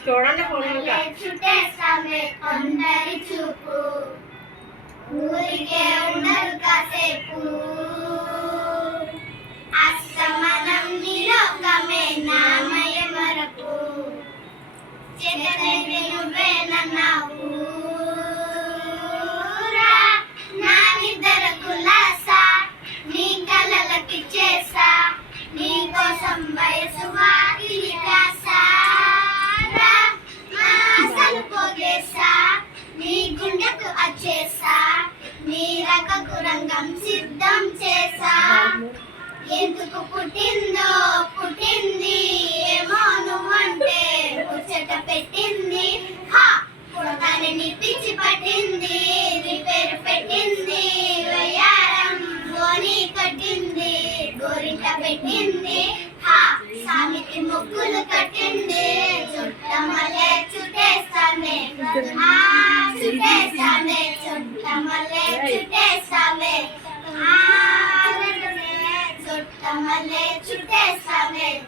చూడండి కొందరి చూపు ఊరికే ఉండరు కాసేపు అస్తమనం నిలోకమే నామయ మరపు చేతనైతే నువ్వే నన్నావు రకకు సిద్ధం చేసా ఎందుకు పుట్టిందో పుట్టింది ఏమో నువ్వంటే ముచ్చట పెట్టింది. హా పుడతానే పిచ్చి పట్టింది నీ పెట్టింది వయ్యారం గోని కట్టింది గోరింట పెట్టింది. హా సామికి ముగ్గులు కట్టింది చుట్టమలే చుట్టేస్తామే. చుట్టేస్తా. testamento.